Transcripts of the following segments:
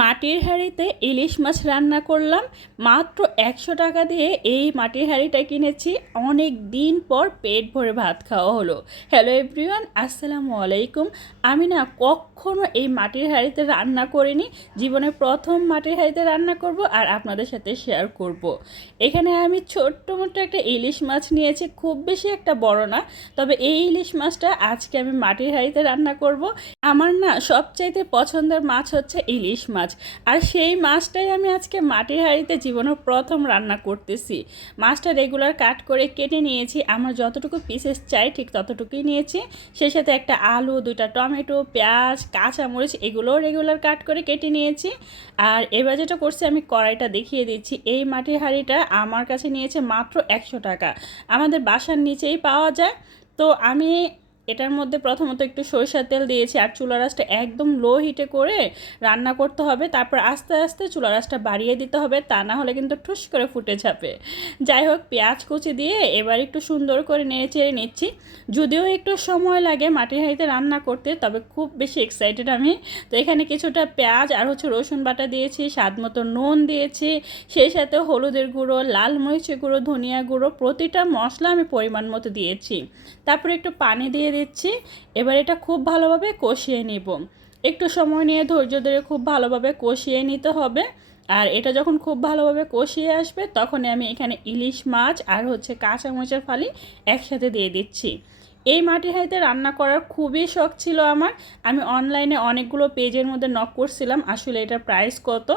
মাটির হাঁড়িতে ইলিশ মাছ রান্না করলাম। মাত্র একশো টাকা দিয়ে এই মাটির হাঁড়িটা কিনেছি। অনেক দিন পর পেট ভরে ভাত খাওয়া হলো। হ্যালো এভরিওয়ান আসসালামু আলাইকুম। আমি না কখনো এই মাটির হাঁড়িতে রান্না করিনি। জীবনে প্রথম মাটির হাঁড়িতে রান্না করব আর আপনাদের সাথে শেয়ার করব। এখানে আমি ছোট্ট মোটো একটা ইলিশ মাছ নিয়েছি, খুব বেশি একটা বড় না। তবে এই ইলিশ মাছটা আজকে আমি মাটির হাঁড়িতে রান্না করব। আমার না সবচাইতে পছন্দের মাছ হচ্ছে ইলিশ মাছ। আর সেই মাছটাই আমি আজকে মাটির হাঁড়িতে জীবনের প্রথম রান্না করতেছি। মাছটা রেগুলার কাট করে কেটে নিয়েছি। আমার যতটুকু পিসেস চাই ঠিক ততটুকুই নিয়েছি। সেই সাথে একটা আলু দুটা টমেটো, পেঁয়াজ, কাঁচামরিচ এগুলোও রেগুলার কাট করে কেটে নিয়েছি। আর এবার যেটা করছি, আমি কড়াইটা দেখিয়ে দিচ্ছি। এই মাটির হাঁড়িটা আমার কাছে নিয়েছে মাত্র একশো টাকা। আমাদের বাসার নিচেই পাওয়া যায়। তো আমি এটার মধ্যে প্রথমত একটু সরিষার তেল দিয়েছি আর চুলা রাসটা একদম লো হিটে করে রান্না করতে হবে। তারপর আস্তে আস্তে চুলা রাসটা বাড়িয়ে দিতে হবে, তা না হলে কিন্তু ঠুস করে ফুটে যাবে। যাই হোক, পেঁয়াজ কুচি দিয়ে এবার একটু সুন্দর করে নেড়ে চেড়ে নিচ্ছি। যদিও একটু সময় লাগে মাটির হাঁড়িতে রান্না করতে, তবে খুব বেশি এক্সাইটেড আমি। তো এখানে কিছুটা পেঁয়াজ আর হচ্ছে রসুন বাটা দিয়েছি, স্বাদ মতো নুন দিয়েছি, সেই সাথে হলুদের গুঁড়ো, লাল মরিচের গুঁড়ো, ধনিয়া গুঁড়ো, প্রতিটা মশলা আমি পরিমাণ মতো দিয়েছি। তারপরে একটু পানি দিয়ে দিচ্ছি। এবার এটা খুব ভালোভাবে কষিয়ে নিব। একটু সময় নিয়ে ধৈর্য ধরে খুব ভালোভাবে কষিয়ে নিতে হবে। আর এটা যখন খুব ভালোভাবে কষিয়ে আসবে তখন আমি এখানে ইলিশ মাছ আর হচ্ছে কাঁচামরিচের ফালি একসাথে দিয়ে দিচ্ছি। এই মাটির হাঁড়িতে রান্না করার খুবই শখ ছিল আমার। আমি অনলাইনে অনেকগুলো পেজের মধ্যে নক করছিলাম, আসলে এটার প্রাইস কত?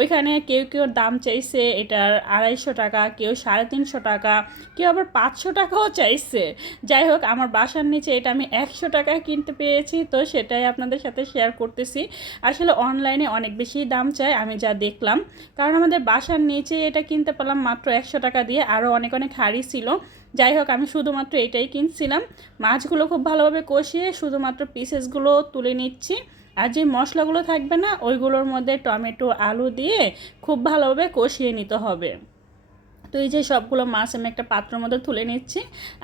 ওইখানে কেউ কেউ দাম চাইছে, এটার আড়াইশো টাকা, কেউ সাড়ে তিনশো টাকা, কেউ আবার পাঁচশো টাকাও চাইছে। যাই হোক, আমার বাসার নিচে এটা আমি একশো টাকায় কিনতে পেয়েছি তো সেটাই আপনাদের সাথে শেয়ার করতেছি। আসলে অনলাইনে অনেক বেশি দাম চায় আমি যা দেখলাম। কারণ আমাদের বাসার নিচে এটা কিনতে পারলাম মাত্র একশো টাকা দিয়ে আরও অনেক অনেক হাড়ি ছিল। যাই হোক, আমি শুধুমাত্র এটাই কিনছিলাম। মাছগুলো খুব ভালোভাবে কষিয়ে শুধুমাত্র পিসেসগুলো তুলে নিচ্ছি। আর যে মশলাগুলো থাকবে না, ওইগুলোর মধ্যে টমেটো, আলু দিয়ে খুব ভালোভাবে কষিয়ে নিতে হবে। তো এই যে সবগুলো মাছ আমি একটা পাত্রের মধ্যে তুলে নিচ্ছি।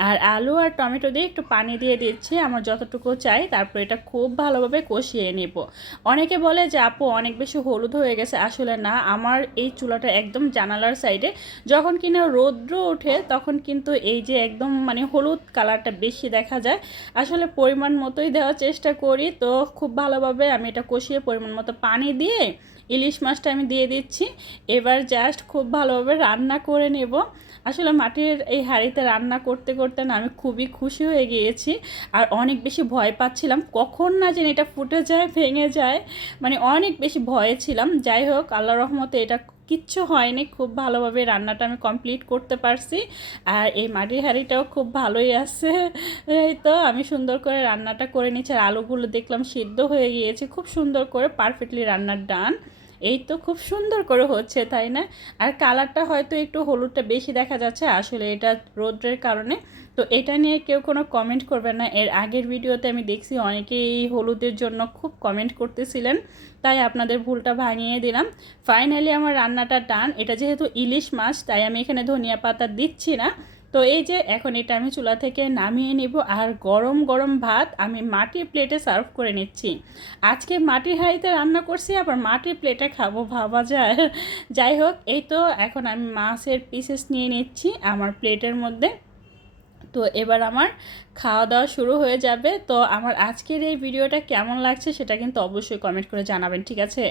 আর আলু আর টমেটো দিয়ে একটু পানি দিয়ে দিচ্ছি, আমার যতটুকু চাই। তারপর এটা খুব ভালোভাবে কষিয়ে নেব। অনেকে বলে যে, আপু, অনেক বেশি হলুদ হয়ে গেছে। আসলে না, আমার এই চুলাটা একদম জানালার সাইডে। যখন কিনা রৌদ্র ওঠে, তখন কিন্তু এই যে একদম মানে হলুদ কালারটা বেশি দেখা যায়। আসলে পরিমাণ মতোই দেওয়ার চেষ্টা করি। তো খুব ভালোভাবে আমি এটা কষিয়ে পরিমাণ মতো পানি দিয়ে ইলিশ মাছটা আমি দিয়ে দিচ্ছি। এবার জাস্ট খুব ভালোভাবে রান্না করে নেব। আসলে মাটির এই হাঁড়িতে রান্না করতে করতে না আমি খুবই খুশি হয়ে গিয়েছি। আর অনেক বেশি ভয় পাচ্ছিলাম কখন না যেন এটা ফুটে যায়, ভেঙে যায়। মানে অনেক বেশি ভয়ে ছিলাম। যাই হোক আল্লাহ রহমতে এটা কিচ্ছু হয়নি। খুব ভালোভাবে রান্নাটা আমি কমপ্লিট করতে পারছি। আর এই মাটির হাঁড়িটাও খুব ভালোই আছে। এই তো আমি সুন্দর করে রান্নাটা করে নিচ্ছি। আর আলুগুলো দেখলাম সিদ্ধ হয়ে গিয়েছে। খুব সুন্দর করে পারফেক্টলি রান্নার ডান। এই তো খুব সুন্দর করে হচ্ছে, তাই না? আর কালারটা হয়তো একটু হলুদটা বেশি দেখা যাচ্ছে, আসলে এটা রোদ্রের কারণে। তো এটা নিয়ে কেউ কোনো কমেন্ট করবে না। এর আগের ভিডিওতে আমি দেখছি অনেকেই হলুদের জন্য খুব কমেন্ট করতেছিলেন, তাই আপনাদের ভুলটা ভাঙিয়ে দিলাম। ফাইনালি আমার রান্নাটা ডান এটা যেহেতু ইলিশ মাছ, তাই আমি এখানে ধনিয়া পাতা দিচ্ছি না। তো এই যে এখন এটা আমি চুলা থেকে নামিয়ে নেব আর গরম গরম ভাত আমি মাটির প্লেটে সার্ভ করে নিচ্ছি। আজকে মাটির হাঁড়িতে রান্না করছি, আবার মাটির প্লেটে খাব, ভাবা যায়। যাই হোক, এই তো এখন আমি মাছের পিসেস নিয়ে নিচ্ছি আমার প্লেটের মধ্যে। তো এবার আমার খাওয়া দাওয়া শুরু হয়ে যাবে। তো আমার আজকের এই ভিডিওটা কেমন লাগছে সেটা কিন্তু অবশ্যই কমেন্ট করে জানাবেন, ঠিক আছে?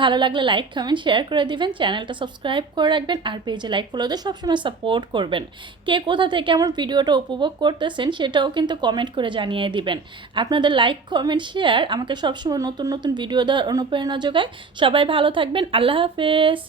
ভালো লাগলে লাইক কমেন্ট শেয়ার করে দিবেন চ্যানেলটা সাবস্ক্রাইব করে রাখবেন আর পেজে লাইক ফলো দিয়ে সবসময় সাপোর্ট করবেন। কে কোথা থেকে আমার ভিডিওটা উপভোগ করতেছেন সেটাও কিন্তু কমেন্ট করে জানিয়ে দিবেন। আপনাদের লাইক কমেন্ট শেয়ার আমাকে সবসময় নতুন নতুন ভিডিও দেওয়ার অনুপ্রেরণা যোগায়। সবাই ভালো থাকবেন, আল্লাহ হাফেজ!